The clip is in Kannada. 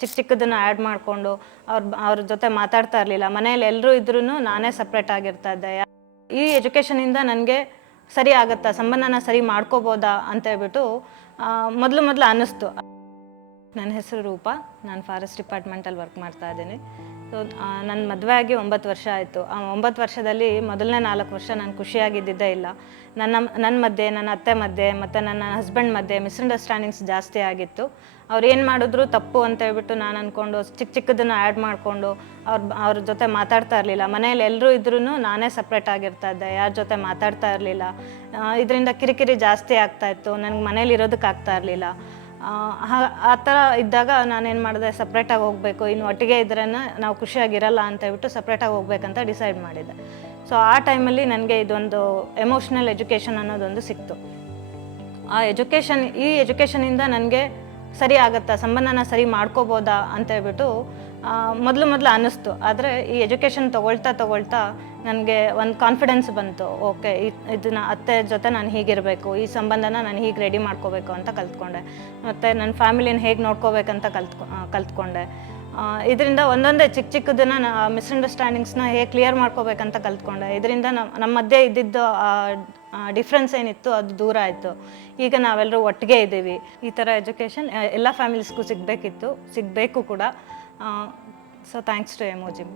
ಚಿಕ್ಕದನ್ನ ಆ್ಯಡ್ ಮಾಡಿಕೊಂಡು ಅವ್ರ ಜೊತೆ ಮಾತಾಡ್ತಾ ಇರಲಿಲ್ಲ. ಮನೇಲಿ ಎಲ್ಲರೂ ಇದ್ರೂ ನಾನೇ ಸಪ್ರೇಟ್ ಆಗಿರ್ತಾ ಇದ್ದೆ. ಈ ಎಜುಕೇಷನಿಂದ ನನಗೆ ಸರಿ ಆಗುತ್ತಾ, ಸಂಬಂಧನ ಸರಿ ಮಾಡ್ಕೋಬೋದಾ ಅಂತೇಳ್ಬಿಟ್ಟು ಮೊದಲು ಅನ್ನಿಸ್ತು. ನನ್ನ ಹೆಸರು ರೂಪಾ, ನಾನು ಫಾರೆಸ್ಟ್ ಡಿಪಾರ್ಟ್ಮೆಂಟಲ್ಲಿ ವರ್ಕ್ ಮಾಡ್ತಾ ಇದ್ದೀನಿ. ಸೊ ನನ್ನ ಮದುವೆ ಆಗಿ 9 ವರ್ಷ ಆಯಿತು. ಆ 9 ವರ್ಷದಲ್ಲಿ ಮೊದಲನೇ 4 ವರ್ಷ ನಾನು ಖುಷಿಯಾಗಿದ್ದಿದ್ದೇ ಇಲ್ಲ. ನನ್ನ ಮಧ್ಯೆ, ನನ್ನ ಅತ್ತೆ ಮಧ್ಯೆ ಮತ್ತು ನನ್ನ ಹಸ್ಬೆಂಡ್ ಮಧ್ಯೆ ಮಿಸ್ಅಂಡರ್ಸ್ಟ್ಯಾಂಡಿಂಗ್ಸ್ ಜಾಸ್ತಿ ಆಗಿತ್ತು. ಅವ್ರು ಏನು ಮಾಡಿದ್ರು ತಪ್ಪು ಅಂತೇಳ್ಬಿಟ್ಟು ನಾನು ಅಂದ್ಕೊಂಡು ಚಿಕ್ಕದನ್ನು ಆ್ಯಡ್ ಮಾಡಿಕೊಂಡು ಅವ್ರ ಜೊತೆ ಮಾತಾಡ್ತಾ ಇರಲಿಲ್ಲ. ಮನೇಲಿ ಎಲ್ಲರೂ ಇದ್ರೂ ನಾನೇ ಸಪ್ರೇಟ್ ಆಗಿರ್ತಾ ಇದ್ದೆ, ಯಾರ ಜೊತೆ ಮಾತಾಡ್ತಾ ಇರಲಿಲ್ಲ. ಇದರಿಂದ ಕಿರಿಕಿರಿ ಜಾಸ್ತಿ ಆಗ್ತಾಯಿತ್ತು, ನನಗೆ ಮನೇಲಿ ಇರೋದಕ್ಕೆ ಆಗ್ತಾ ಇರಲಿಲ್ಲ. ಆ ಥರ ಇದ್ದಾಗ ನಾನೇನು ಮಾಡಿದೆ, ಸಪ್ರೇಟಾಗಿ ಹೋಗಬೇಕು, ಇನ್ನು ಒಟ್ಟಿಗೆ ಇದ್ರೇ ನಾವು ಖುಷಿಯಾಗಿರಲ್ಲ ಅಂತೇಳ್ಬಿಟ್ಟು ಸಪ್ರೇಟಾಗಿ ಹೋಗ್ಬೇಕಂತ ಡಿಸೈಡ್ ಮಾಡಿದ್ದೆ. ಸೊ ಆ ಟೈಮಲ್ಲಿ ನನಗೆ ಇದೊಂದು ಎಮೋಷ್ನಲ್ ಎಜುಕೇಷನ್ ಅನ್ನೋದೊಂದು ಸಿಕ್ತು. ಈ ಎಜುಕೇಷನಿಂದ ನನಗೆ ಸರಿ ಆಗುತ್ತಾ, ಸಂಬಂಧನ ಸರಿ ಮಾಡ್ಕೋಬೋದಾ ಅಂತೇಳ್ಬಿಟ್ಟು ಮೊದಲು ಅನ್ನಿಸ್ತು. ಆದರೆ ಈ ಎಜುಕೇಷನ್ ತೊಗೊಳ್ತಾ ನನಗೆ ಒಂದು ಕಾನ್ಫಿಡೆನ್ಸ್ ಬಂತು. ಓಕೆ, ಇದನ್ನ ಅತ್ತೆ ಜೊತೆ ನಾನು ಹೀಗಿರಬೇಕು, ಈ ಸಂಬಂಧನ ನಾನು ಹೀಗೆ ರೆಡಿ ಮಾಡ್ಕೋಬೇಕು ಅಂತ ಕಲ್ತ್ಕೊಂಡೆ. ಮತ್ತು ನನ್ನ ಫ್ಯಾಮಿಲಿನ ಹೇಗೆ ನೋಡ್ಕೋಬೇಕಂತ ಕಲ್ತ್ಕೊಂಡೆ. ಇದರಿಂದ ಒಂದೊಂದೇ ಚಿಕ್ಕದನ್ನು ಮಿಸ್ಅಂಡರ್ಸ್ಟ್ಯಾಂಡಿಂಗ್ಸ್ನ ಹೇಗೆ ಕ್ಲಿಯರ್ ಮಾಡ್ಕೋಬೇಕಂತ ಕಲ್ತ್ಕೊಂಡೆ. ಇದರಿಂದ ನಮ್ಮ ಮಧ್ಯೆ ಇದ್ದಿದ್ದು ಡಿಫ್ರೆನ್ಸ್ ಏನಿತ್ತು ಅದು ದೂರ ಆಯಿತು. ಈಗ ನಾವೆಲ್ಲರೂ ಒಟ್ಟಿಗೆ ಇದ್ದೀವಿ. ಈ ಥರ ಎಜುಕೇಷನ್ ಎಲ್ಲ ಫ್ಯಾಮಿಲೀಸ್ಗೂ ಸಿಗಬೇಕು ಕೂಡ. So thanks to ಎಮೋಜಿಮ್.